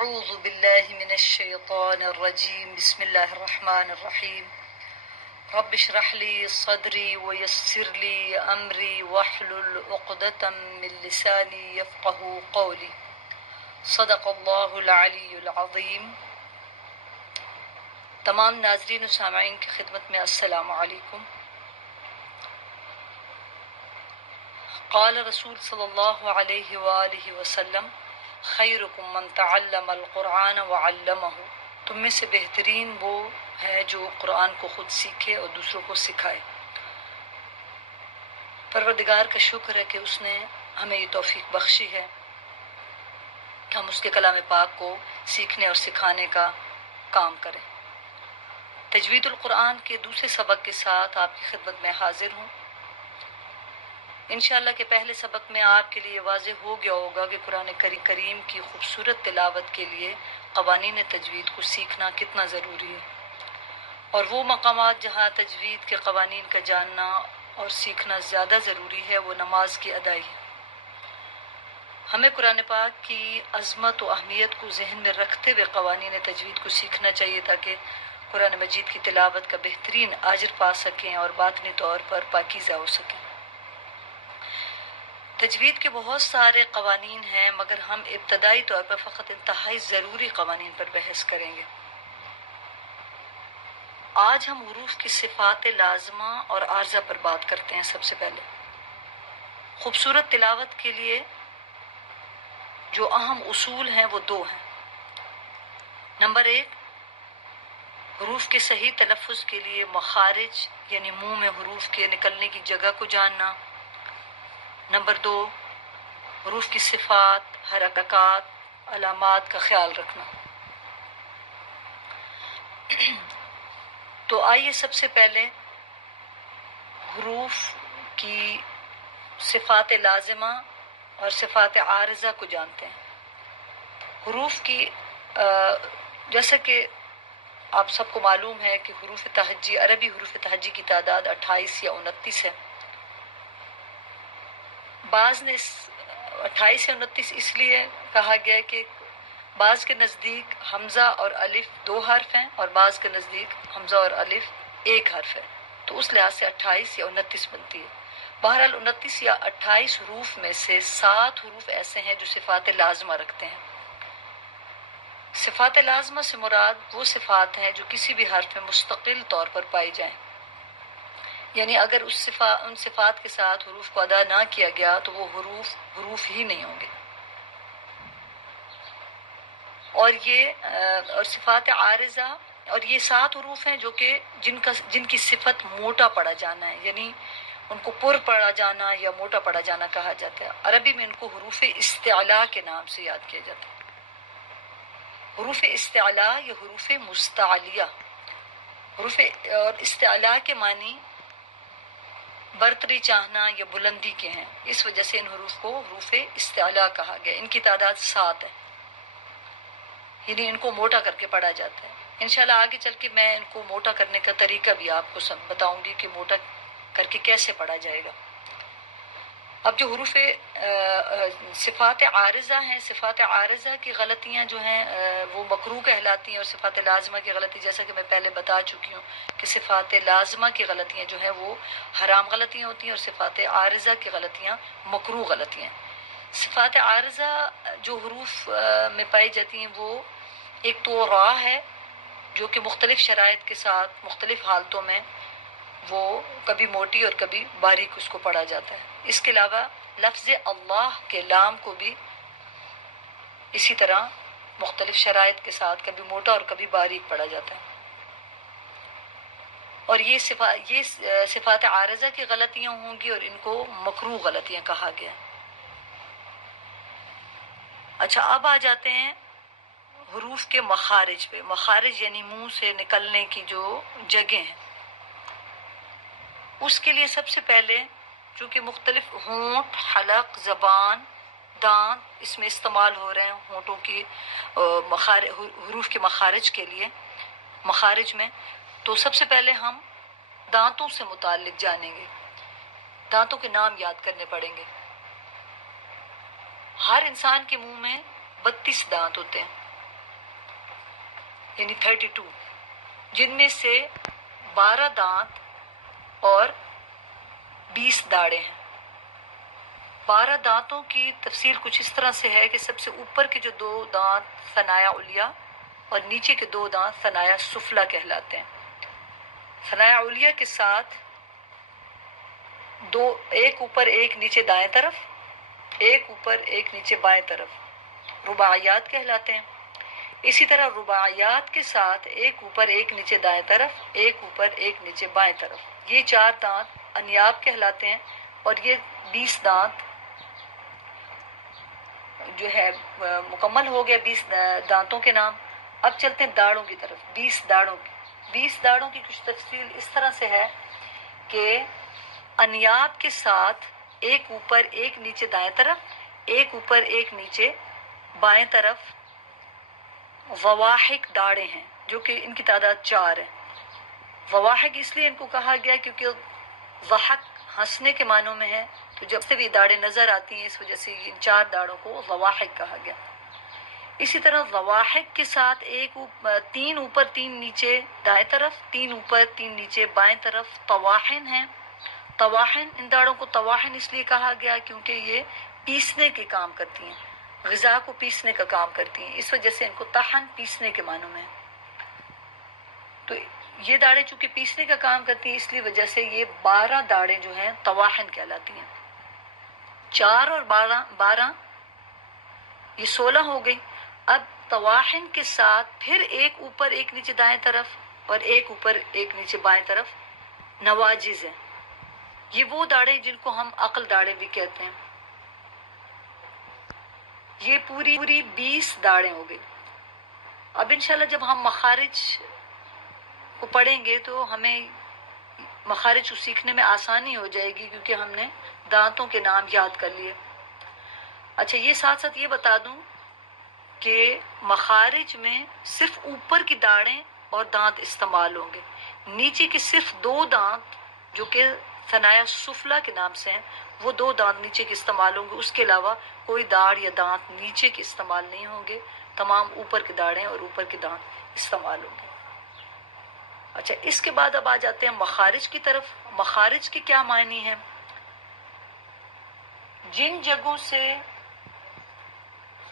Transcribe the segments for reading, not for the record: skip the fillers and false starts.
أعوذ بالله من الشيطان الرجيم بسم الله الرحمن الرحيم رب اشرح لي صدري ويسر لي أمري واحلل عقدة من لساني يفقه قولي صدق اللہ العلی العظیم۔ تمام ناظرین و سامعین کی خدمت میں السلام علیکم۔ قال رسول صلی اللہ علیہ وآلہ وسلم خیرکم من تعلم القرآن وعلمہ، تم میں سے بہترین وہ ہے جو قرآن کو خود سیکھے اور دوسروں کو سکھائے۔ پروردگار کا شکر ہے کہ اس نے ہمیں یہ توفیق بخشی ہے کہ ہم اس کے کلام پاک کو سیکھنے اور سکھانے کا کام کریں۔ تجوید القرآن کے دوسرے سبق کے ساتھ آپ کی خدمت میں حاضر ہوں۔ انشاءاللہ کہ پہلے سبق میں آپ کے لیے واضح ہو گیا ہوگا کہ قرآن کریم کی خوبصورت تلاوت کے لیے قوانین تجوید کو سیکھنا کتنا ضروری ہے، اور وہ مقامات جہاں تجوید کے قوانین کا جاننا اور سیکھنا زیادہ ضروری ہے وہ نماز کی ادائیگی۔ ہمیں قرآن پاک کی عظمت و اہمیت کو ذہن میں رکھتے ہوئے قوانین تجوید کو سیکھنا چاہیے تاکہ قرآن مجید کی تلاوت کا بہترین اجر پا سکیں اور باطنی طور پر پاکیزہ ہو سکیں۔ تجوید کے بہت سارے قوانین ہیں، مگر ہم ابتدائی طور پر فقط انتہائی ضروری قوانین پر بحث کریں گے۔ آج ہم حروف کی صفات لازمہ اور عارضہ پر بات کرتے ہیں۔ سب سے پہلے خوبصورت تلاوت کے لیے جو اہم اصول ہیں وہ دو ہیں۔ نمبر ایک، حروف کے صحیح تلفظ کے لیے مخارج یعنی منہ میں حروف کے نکلنے کی جگہ کو جاننا۔ نمبر دو، حروف کی صفات، حرکات، علامات کا خیال رکھنا۔ تو آئیے سب سے پہلے حروف کی صفات لازمہ اور صفات عارضہ کو جانتے ہیں۔ حروف کی جیسا کہ آپ سب کو معلوم ہے کہ حروف تہجی، عربی حروف تہجی کی تعداد 28 یا 29 ہے۔ بعض نے 28 یا 29 اس لیے کہا گیا ہے کہ بعض کے نزدیک حمزہ اور الف 2 حرف ہیں اور بعض کے نزدیک حمزہ اور الف 1 حرف ہے، تو اس لحاظ سے 28 یا 29 بنتی ہے۔ بہرحال 29 یا 28 حروف میں سے 7 حروف ایسے ہیں جو صفات لازمہ رکھتے ہیں۔ صفات لازمہ سے مراد وہ صفات ہیں جو کسی بھی حرف میں مستقل طور پر پائی جائیں، یعنی اگر ان صفات کے ساتھ حروف کو ادا نہ کیا گیا تو وہ حروف ہی نہیں ہوں گے۔ اور صفات عارضہ، اور یہ 7 حروف ہیں جو کہ جن کی صفت موٹا پڑا جانا ہے، یعنی ان کو پر پڑا جانا یا موٹا پڑا جانا کہا جاتا ہے۔ عربی میں ان کو حروف استعلاء کے نام سے یاد کیا جاتا ہے۔ حروف استعلاء یا حروف مستعلیہ، حروف اور استعلاء کے معنی برتری چاہنا یا بلندی کے ہیں، اس وجہ سے ان حروف کو حروف استعلاء کہا گیا۔ ان کی تعداد 7 ہے، یعنی ان کو موٹا کر کے پڑھا جاتا ہے۔ انشاءاللہ آگے چل کے میں ان کو موٹا کرنے کا طریقہ بھی آپ کو بتاؤں گی کہ موٹا کر کے کیسے پڑھا جائے گا۔ اب جو حروف صفات عارضہ ہیں، صفات عارضہ کی غلطیاں جو ہیں وہ مکروہ کہلاتی ہیں، اور صفات لازمہ کی غلطی جیسا کہ میں پہلے بتا چکی ہوں کہ صفات لازمہ کی غلطیاں جو ہیں وہ حرام غلطیاں ہوتی ہیں، اور صفات عارضہ کی غلطیاں مکروہ غلطیاں ہیں۔ صفات عارضہ جو حروف میں پائی جاتی ہیں وہ ایک تو را ہے جو کہ مختلف شرائط کے ساتھ مختلف حالتوں میں وہ کبھی موٹی اور کبھی باریک اس کو پڑھا جاتا ہے۔ اس کے علاوہ لفظ اللہ کے لام کو بھی اسی طرح مختلف شرائط کے ساتھ کبھی موٹا اور کبھی باریک پڑھا جاتا ہے۔ اور یہ صفات عارضہ کی غلطیاں ہوں گی اور ان کو مکروہ غلطیاں کہا گیا۔ اچھا، اب آ جاتے ہیں حروف کے مخارج پہ۔ مخارج یعنی منہ سے نکلنے کی جو جگہیں ہیں، اس کے لیے سب سے پہلے چونکہ مختلف ہونٹ، حلق، زبان، دانت اس میں استعمال ہو رہے ہیں ہونٹوں کی حروف کے مخارج کے لیے، مخارج میں، تو سب سے پہلے ہم دانتوں سے متعلق جانیں گے۔ دانتوں کے نام یاد کرنے پڑیں گے۔ ہر انسان کے منہ میں 32 دانت ہوتے ہیں، یعنی 32، جن میں سے 12 دانت اور 20 داڑیں ہیں۔ 12 دانتوں کی تفصیل کچھ اس طرح سے ہے کہ سب سے اوپر کے جو 2 دانت ثنایا علیا اور نیچے کے 2 دانت ثنایا سفلا کہلاتے ہیں۔ ثنایا علیا کے ساتھ ایک اوپر ایک نیچے دائیں طرف، ایک اوپر ایک نیچے بائیں طرف رباعیات کہلاتے ہیں۔ اسی طرح رباعیات کے ساتھ ایک اوپر ایک نیچے دائیں طرف، ایک اوپر ایک نیچے بائیں طرف، یہ 4 دانت انیاب کہلاتے ہیں۔ اور یہ 20 دانت جو ہے مکمل ہو گیا 20 دانتوں کے نام۔ اب چلتے ہیں داڑوں کی طرف، 20 داڑوں کی۔ 20 داڑوں کی کچھ تفصیل اس طرح سے ہے کہ انیاب کے ساتھ ایک اوپر ایک نیچے دائیں طرف، ایک اوپر ایک نیچے بائیں طرف وواحق داڑیں ہیں، جو کہ ان کی تعداد 4 ہے۔ وواحق اس لیے ان کو کہا گیا کیونکہ ضحک ہنسنے کے معنوں میں ہے، تو جب سے بھی داڑیں نظر آتی ہیں اس وجہ سے ان 4 داڑوں کو وواحق کہا گیا۔ اسی طرح وواحق کے ساتھ 3 اوپر 3 نیچے دائیں طرف، 3 اوپر 3 نیچے بائیں طرف طواحن ہیں۔ طواحن، ان داڑوں کو طواحن اس لیے کہا گیا کیونکہ یہ پیسنے کے کام کرتی ہیں، غذا کو پیسنے کا کام کرتی ہیں، اس وجہ سے ان کو طحن پیسنے کے معنوں میں ہے۔ تو یہ داڑیں چونکہ پیسنے کا کام کرتی ہیں اس لیے وجہ سے یہ 12 داڑیں جو ہیں طواحن کہلاتی ہیں۔ 4 اور 12 یہ 16 ہو گئی۔ اب طواحن کے ساتھ پھر ایک اوپر ایک نیچے دائیں طرف اور ایک اوپر ایک نیچے بائیں طرف نواجز ہیں۔ یہ وہ داڑیں جن کو ہم عقل داڑیں بھی کہتے ہیں۔ یہ پوری 20 داڑیں ہو گئی۔ اب انشاءاللہ جب ہم مخارج کو پڑھیں گے تو ہمیں مخارج کو سیکھنے میں آسانی ہو جائے گی کیونکہ ہم نے دانتوں کے نام یاد کر لیے۔ اچھا، یہ ساتھ ساتھ یہ بتا دوں کہ مخارج میں صرف اوپر کی داڑیں اور دانت استعمال ہوں گے، نیچے کے صرف 2 دانت جو کہ ثنایا سفلا کے نام سے ہیں، وہ 2 دانت نیچے کے استعمال ہوں گے، اس کے علاوہ کوئی داڑ یا دانت نیچے کے استعمال نہیں ہوں گے، تمام اوپر کی داڑیں اور اوپر کے دانت استعمال ہوں گے۔ اچھا، اس کے بعد اب آ جاتے ہیں مخارج کی طرف۔ مخارج کے کیا معنی ہیں؟ جن جگہوں سے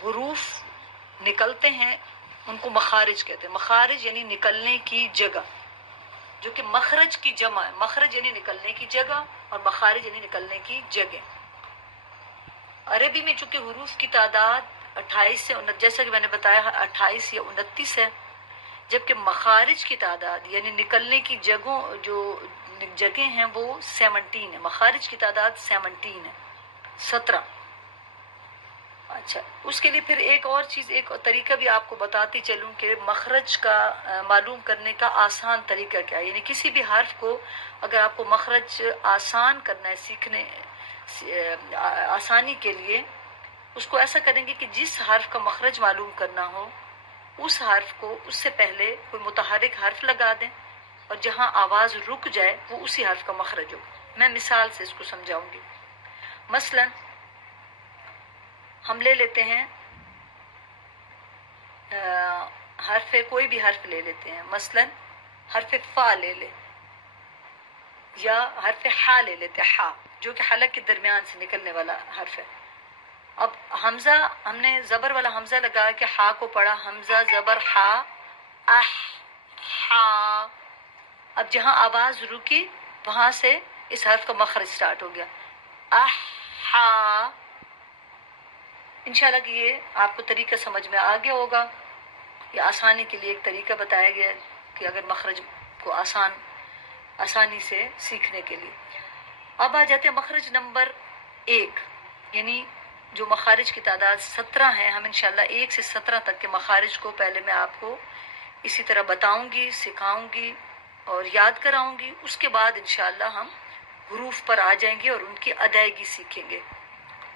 حروف نکلتے ہیں ان کو مخارج کہتے ہیں۔ مخارج یعنی نکلنے کی جگہ، جو کہ مخرج کی جمع ہے۔ مخرج یعنی نکلنے کی جگہ اور مخارج یعنی نکلنے کی جگہ۔ عربی میں چونکہ حروف کی تعداد 28 سے جیسا کہ میں نے بتایا 28 یا 29 ہے، جبکہ مخارج کی تعداد یعنی نکلنے کی جگہیں ہیں وہ 17 ہے۔ مخارج کی تعداد 17 ہے، 17۔ اچھا، اس کے لیے پھر ایک اور چیز، ایک اور طریقہ بھی آپ کو بتاتی چلوں کہ مخرج کا معلوم کرنے کا آسان طریقہ کیا ہے۔ یعنی کسی بھی حرف کو اگر آپ کو مخرج آسان کرنا ہے، سیکھنے آسانی کے لیے، اس کو ایسا کریں گے کہ جس حرف کا مخرج معلوم کرنا ہو اس حرف کو اس سے پہلے کوئی متحرک حرف لگا دیں اور جہاں آواز رک جائے وہ اسی حرف کا مخرج ہو۔ میں مثال سے اس کو سمجھاؤں گی۔ مثلا ہم لے لیتے ہیں حرف، کوئی بھی حرف لے لیتے ہیں، مثلا حرف فا لے لے یا حرف ہا لے لیتے ہیں، ہا جو کہ حلق کے درمیان سے نکلنے والا حرف ہے۔ اب حمزہ، ہم نے زبر والا حمزہ لگا کے ہا کو پڑھا، حمزہ زبر ہا، اح ہا۔ اب جہاں آواز رکی وہاں سے اس حرف کا مخرج سٹارٹ ہو گیا، اح ہا۔ انشاءاللہ کہ یہ آپ کو طریقہ سمجھ میں آ گیا ہوگا۔ یہ آسانی کے لیے ایک طریقہ بتایا گیا ہے کہ اگر مخرج کو آسانی سے سیکھنے کے لیے۔ اب آ جاتے ہیں مخرج نمبر 1، یعنی جو مخارج کی تعداد 17 ہے۔ ہم انشاءاللہ 1 سے 17 تک کے مخارج کو پہلے میں آپ کو اسی طرح بتاؤں گی، سکھاؤں گی اور یاد کراؤں گی۔ اس کے بعد انشاءاللہ ہم حروف پر آ جائیں گے اور ان کی ادائیگی سیکھیں گے،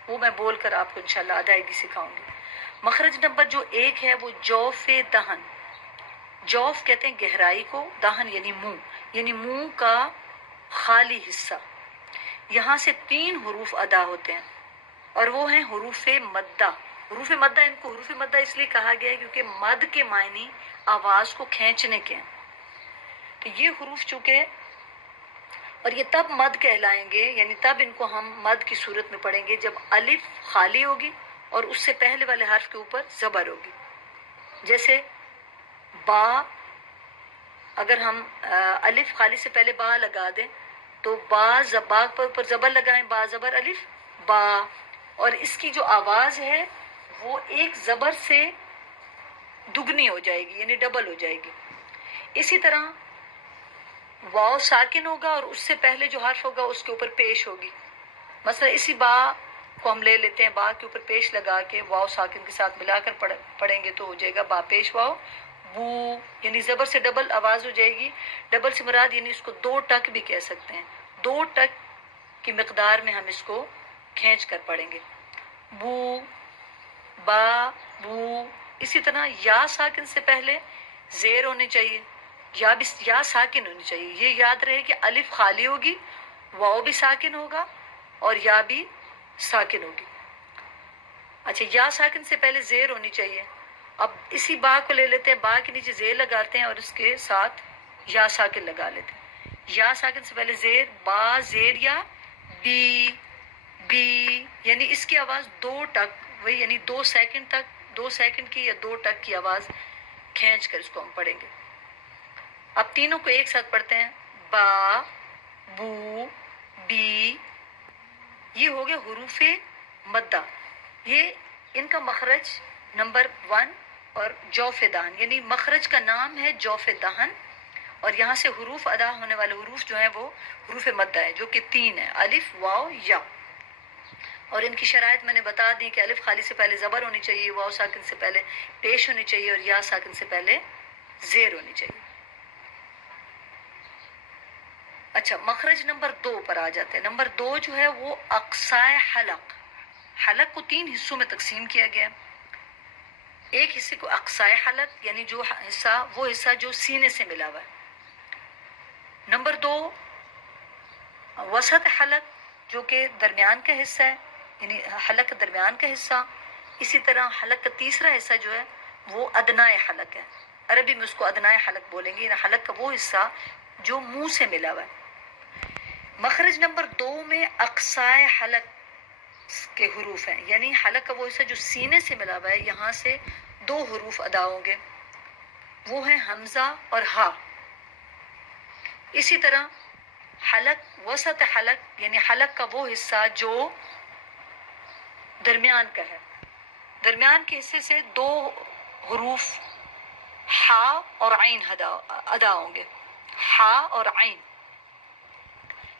وہ میں بول کر آپ کو انشاءاللہ ادائیگی سکھاؤں گی۔ مخرج نمبر جو 1 ہے وہ جوف دہن۔ جوف کہتے ہیں گہرائی کو، دہن یعنی منہ کا خالی حصہ۔ یہاں سے 3 حروف ادا ہوتے ہیں اور وہ ہیں حروف مدہ۔ حروف مدہ، ان کو حروف مدہ اس لیے کہا گیا ہے کیونکہ مد کے معنی آواز کو کھینچنے کے ہیں. تو یہ حروف چونکہ، اور یہ تب مد کہلائیں گے، یعنی تب ان کو ہم مد کی صورت میں پڑھیں گے جب الف خالی ہوگی اور اس سے پہلے والے حرف کے اوپر زبر ہوگی. جیسے با، اگر ہم الف خالی سے پہلے با لگا دیں تو با پر اوپر زبر لگائیں، با زبر الف با، اور اس کی جو آواز ہے وہ ایک زبر سے دگنی ہو جائے گی، یعنی ڈبل ہو جائے گی. اسی طرح واو ساکن ہوگا اور اس سے پہلے جو حرف ہوگا اس کے اوپر پیش ہوگی. مثلا اسی با کو ہم لے لیتے ہیں، با کے اوپر پیش لگا کے واو ساکن کے ساتھ ملا کر پڑھیں گے تو ہو جائے گا با پیش واو بو، یعنی زبر سے ڈبل آواز ہو جائے گی. ڈبل سے مراد یعنی اس کو 2 ٹک بھی کہہ سکتے ہیں، 2 ٹک کی مقدار میں ہم اس کو کھینچ کر پڑھیں گے. بو با بو. اسی طرح یا ساکن سے پہلے زیر ہونی چاہیے، یا ساکن ہونی چاہیے. یہ یاد رہے کہ الف خالی ہوگی، واو بھی ساکن ہوگا اور یا بھی ساکن ہوگی. اچھا، یا ساکن سے پہلے زیر ہونی چاہیے. اب اسی با کو لے لیتے ہیں، با کے نیچے زیر لگاتے ہیں اور اس کے ساتھ یا ساکن لگا لیتے ہیں. یا ساکن سے پہلے زیر، با زیر یا بی بی، یعنی اس کی آواز 2 ٹک، وہی یعنی 2 سیکنڈ تک، 2 سیکنڈ کی یا 2 ٹک کی آواز کھینچ کر اس کو ہم پڑھیں گے. اب تینوں کو ایک ساتھ پڑھتے ہیں، با بو بی. یہ ہو گیا حروف مدہ. یہ ان کا مخرج نمبر 1 اور جوف دہن، یعنی مخرج کا نام ہے جوف دہن، اور یہاں سے حروف ادا ہونے والے حروف جو ہیں وہ حروف مدہ ہیں، جو کہ 3 ہیں، الف واو یا. اور ان کی شرائط میں نے بتا دی کہ الف خالی سے پہلے زبر ہونی چاہیے، واو ساکن سے پہلے پیش ہونی چاہیے اور یا ساکن سے پہلے زیر ہونی چاہیے. اچھا، مخرج نمبر 2 پر آ جاتے ہیں. نمبر 2 جو ہے وہ اقصائے حلق. حلق کو 3 حصوں میں تقسیم کیا گیا. ایک حصے کو اقصائے حلق، یعنی جو حصہ، وہ حصہ جو سینے سے ملا ہوا ہے. نمبر 2 وسط حلق، جو کہ درمیان کا حصہ ہے، یعنی حلق کا درمیان کا حصہ. اسی طرح حلق کا تیسرا حصہ جو ہے وہ ادنائے حلق ہے. عربی میں اس کو ادنائے حلق بولیں گے، یعنی حلق کا وہ حصہ جو منہ سے ملا ہوا ہے. مخرج نمبر 2 میں اقصائے حلق کے حروف ہیں، یعنی حلق کا وہ حصہ جو سینے سے ملا ہوا ہے، یہاں سے 2 حروف ادا ہوں گے، وہ ہیں حمزہ اور ہا. اسی طرح حلق وسط حلق، یعنی حلق کا وہ حصہ جو درمیان کا ہے، درمیان کے حصے سے 2 حروف ہا اور عین ادا ہوں گے، ہا اور عین.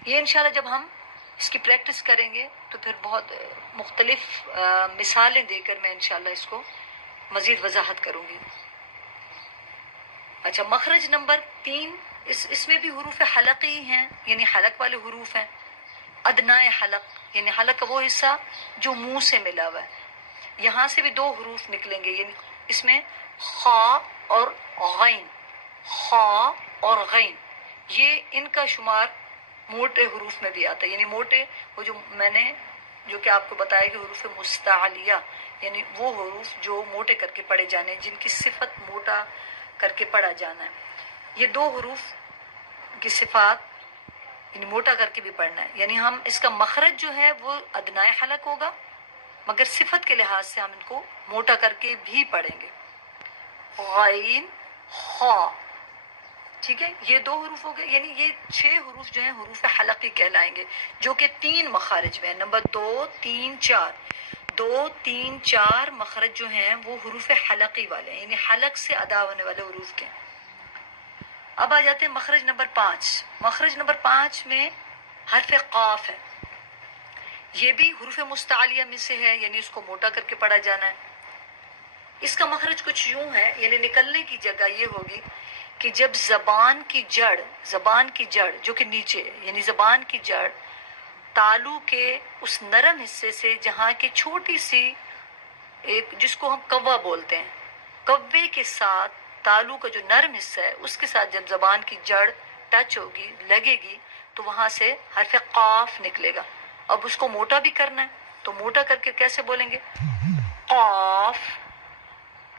یہ انشاءاللہ جب ہم اس کی پریکٹس کریں گے تو پھر بہت مختلف مثالیں دے کر میں انشاءاللہ اس کو مزید وضاحت کروں گی. اچھا، مخرج نمبر 3، اس میں بھی حروف حلقی ہیں، یعنی حلق والے حروف ہیں. ادنائے حلق، یعنی حلق کا وہ حصہ جو منہ سے ملا ہوا ہے، یہاں سے بھی 2 حروف نکلیں گے، یعنی اس میں خا اور غین، خا اور غین. یہ ان کا شمار موٹے حروف میں بھی آتا ہے، یعنی موٹے، وہ جو میں نے جو کہ آپ کو بتایا کہ حروف مستعلیہ، یعنی وہ حروف جو موٹے کر کے پڑھے جانے ہیں، جن کی صفت موٹا کر کے پڑھا جانا ہے. یہ 2 حروف کی صفات یعنی موٹا کر کے بھی پڑھنا ہے. یعنی ہم اس کا مخرج جو ہے وہ ادنائے حلق ہوگا، مگر صفت کے لحاظ سے ہم ان کو موٹا کر کے بھی پڑھیں گے. غین خا، ٹھیک ہے، یہ 2 حروف ہو گئے، یعنی یہ 6 حروف جو ہیں حروف حلقی کہلائیں گے، جو کہ 3 مخارج میں ہیں. نمبر 2 3 4، 2 3 4 مخرج جو ہیں وہ حروف حلقی والے ہیں، یعنی حلق سے ادا ہونے والے حروف کے ہیں. اب آ جاتے ہیں مخرج نمبر 5. مخرج نمبر 5 میں حرف قاف ہے. یہ بھی حروف مستعلیہ میں سے ہے، یعنی اس کو موٹا کر کے پڑھا جانا ہے. اس کا مخرج کچھ یوں ہے، یعنی نکلنے کی جگہ یہ ہوگی کہ جب زبان کی جڑ جو کہ نیچے ہے، یعنی زبان کی جڑ تالو کے اس نرم حصے سے، جہاں کی چھوٹی سی ایک، جس کو ہم کوا بولتے ہیں، کوے کے ساتھ تالو کا جو نرم حصہ ہے اس کے ساتھ جب زبان کی جڑ ٹچ ہوگی، لگے گی، تو وہاں سے حرف قاف نکلے گا. اب اس کو موٹا بھی کرنا ہے، تو موٹا کر کے کیسے بولیں گے؟ قاف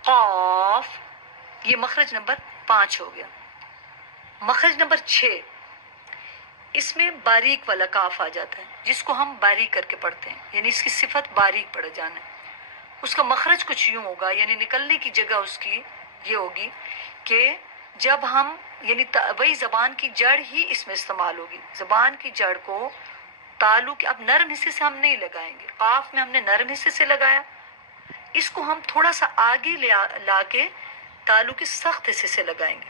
قاف. یہ مخرج نمبر 5 ہو گیا. مخرج نمبر 6، اس میں باریک والا کاف آ جاتا ہے جس کو ہم باریک کر کے پڑھتے ہیں، یعنی اس کی صفت باریک پڑھ جانا ہے. اس کا مخرج کچھ یوں ہوگا، یعنی نکلنے کی جگہ اس کی یہ ہوگی کہ جب ہم یعنی وہی زبان کی جڑ ہی اس میں استعمال ہوگی. زبان کی جڑ کو تالو کے اب نرم حصے سے ہم نہیں لگائیں گے. قاف میں ہم نے نرم حصے سے لگایا، اس کو ہم تھوڑا سا آگے لا کے تالو کے سخت حصے سے لگائیں گے.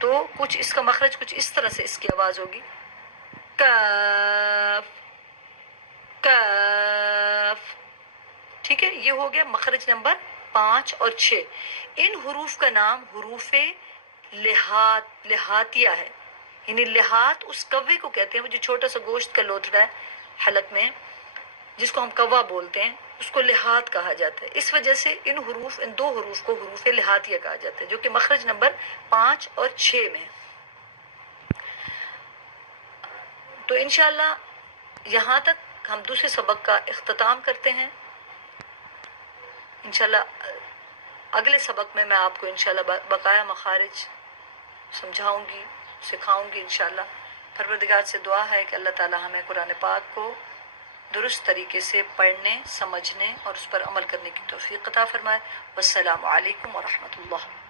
تو کچھ اس کا مخرج کچھ اس طرح سے اس کی آواز ہوگی، کاف کاف. ٹھیک ہے، یہ ہو گیا مخرج نمبر 5 اور 6. ان حروف کا نام حروف لہاتیہ ہے. یعنی لہات اس کوے کو کہتے ہیں، وہ جو چھوٹا سا گوشت کا لوتھڑا ہے حلق میں جس کو ہم کوا بولتے ہیں، اس کو لہات کہا جاتا ہے. اس وجہ سے ان دو حروف کو حروف لہاتیہ کہا جاتا ہے، جو کہ مخرج نمبر 5 اور 6 میں ہے. تو انشاءاللہ یہاں تک ہم دوسرے سبق کا اختتام کرتے ہیں. انشاءاللہ اگلے سبق میں آپ کو انشاءاللہ بقایا مخارج سمجھاؤں گی، سکھاؤں گی انشاءاللہ. پروردگار سے دعا ہے کہ اللہ تعالی ہمیں قرآن پاک کو درست طریقے سے پڑھنے، سمجھنے اور اس پر عمل کرنے کی توفیق عطا فرمائے. والسلام علیکم ورحمۃ اللہ.